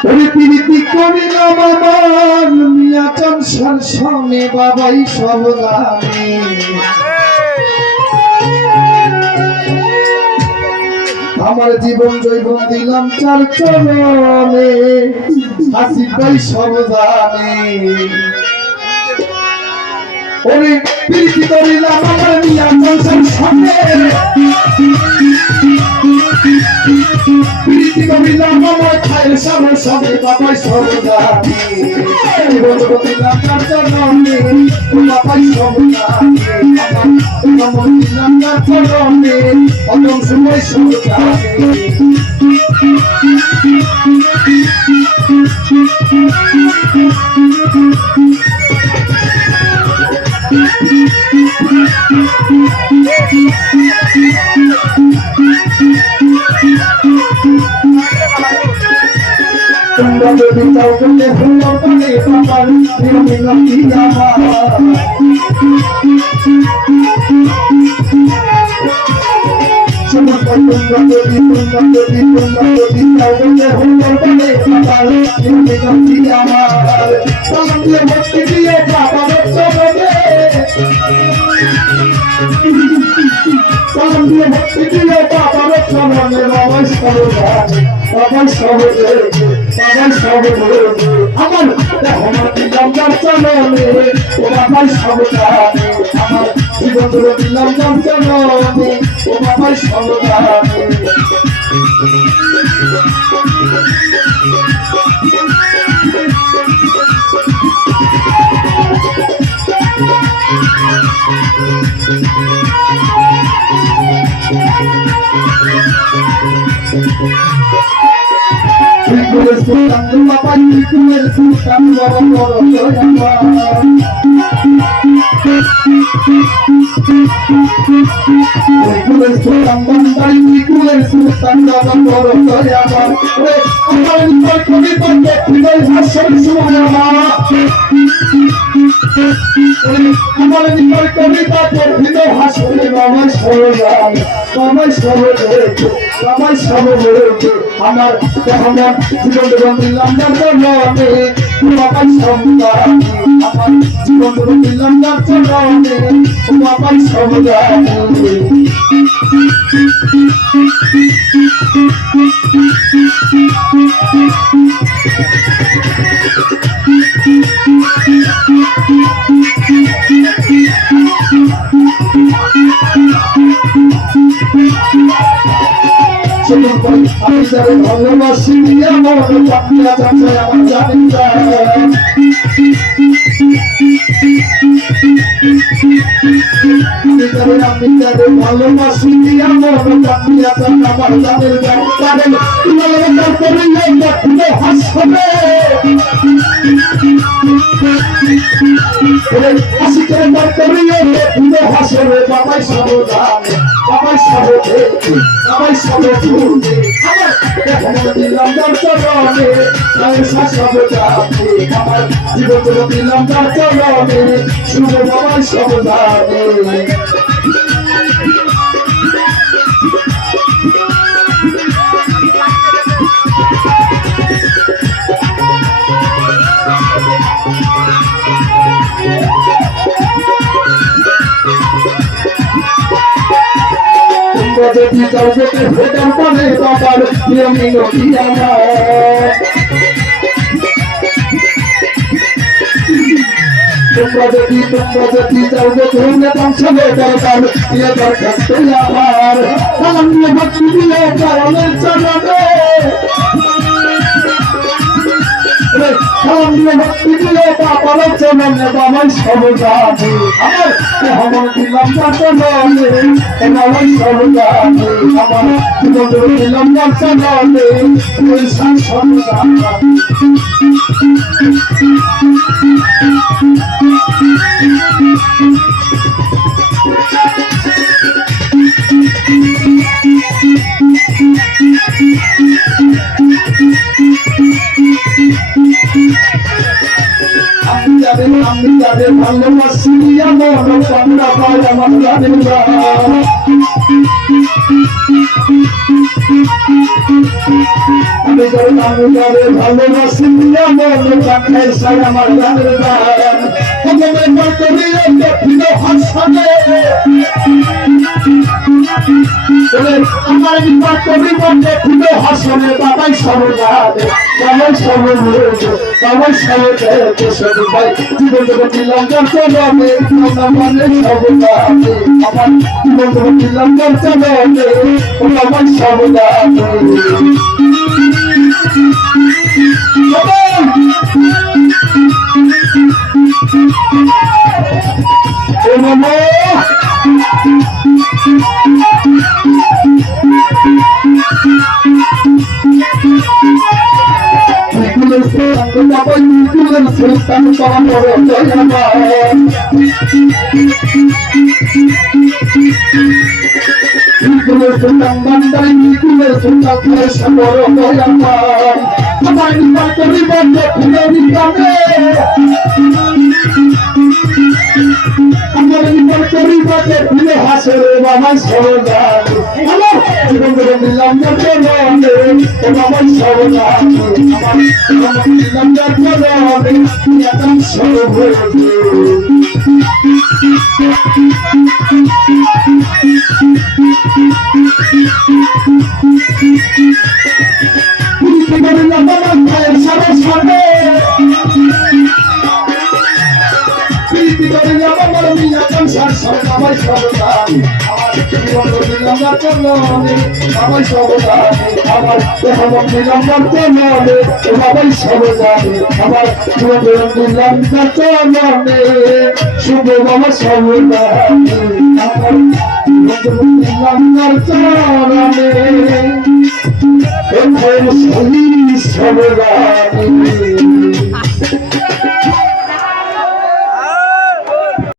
প্রীতি করিলাম আমার মিয়া চামসার সামনে বাবাই সব জানে আমার জীবন জৈবন দিলাম চার চরণে হাসিব ভাই সব জানে ওরে প্রীতি করিলাম আমার মিয়া চামসার সামনে প্রীতি করিলাম আমার খায়ের সামনে সবে বাবাই সব জানে জীবন দিলাম চার চরণে বাবাই সব জানে আমার দিলাম চার চরণে অতম সময় সব জানে তোমরা যদি চাও বলে হল বলে বাবার মিনতি আমার তোমরা যদি চাও বলে হল বলে বাবার মিনতি আমার সামনে ভক্তি দিয়ে বাবার চরণে সামনে ভক্তি দিয়ে বাবার চরণে বাবা সর্বদানে বাবা সর্বদানে আমার আমার দিলাম যার চরণে ও বাবা সর্বদানে আমার জীবন দিলাম যার চরণে ও বাবা সর্বদানে Kuler sultan lupapan kuler sultan boro-boro joyama kuler sultan bandari kuler sultan boro-boro joyama amar nikol kami pande kuler hasar sumama amar nikol kami pande kuler hasar mama shoran mama shoran আমার আমার জীবন দিলাম যার চরণে বাবা সর্বদানে আমার জীবন দিলাম যার চরণে বাবা সর্বদানে আমি যারে ভালোবাসি আমার চাপিয়া চাচ্ছে আমার জানি আমি যারে ভালোবাসি আমার চাপিয়া চাচ্ছে আমার জানি হাসবে হাসি করে তার করিয়ে হাসবে বাবাই সর্বদানে বাবাই সর্বদানে আমার দিলাম যার চরণে আমার জীবন দিলাম যার চরণে শুভ বাবাই সর্বদানে যদি যাও যেতে ভোটার পাবে বাবার মিনতি আমার তোমরা যদি যাও যেতে নেতাম সবে দরকার দিয়ে দরখাস্ত আমার সামনে ভক্তি দিয়ে কারণের চরণে সামনে ভক্তি দিয়ে বাবার চরণে বাবাই সর্বদানে আমার দিলাম যার চরণে বাবাই সর্বদানে আমার জীবন দিলাম যার চরণে সর্বদানে আমি যাদের ভালোবাসি আমার আমরা পাই আমার জানেন না আমি তোর নাম করে ভালোবাসি মন কাঠায় সাই আমার গানের গান তোমার করি দেখিল হাসনে আমার কবি দেখিল হাসনে বাবাই সর্বদানে বাবাই সর্বভূত বাবাই সর্বদেব সবাই জীবন জগৎ দিলাম চলবে মানে সর্বদানে আমার জীবন জগৎ দিলাম চলবে বাবাই সর্বদানে বাবা সর্বদান আমার জীবন দিলাম বাবা সর্বদান আমার দিলাম সর্বভূত সবাই সর্বদান আমার জীবন দিলাম সবাই সর্বদান আমার জীবন দিলাম সবাই সর্বদান আমার জীবন দিলাম শুভ বাবা সর্বদান আমার জীবন দিলাম চরণে সর্বদান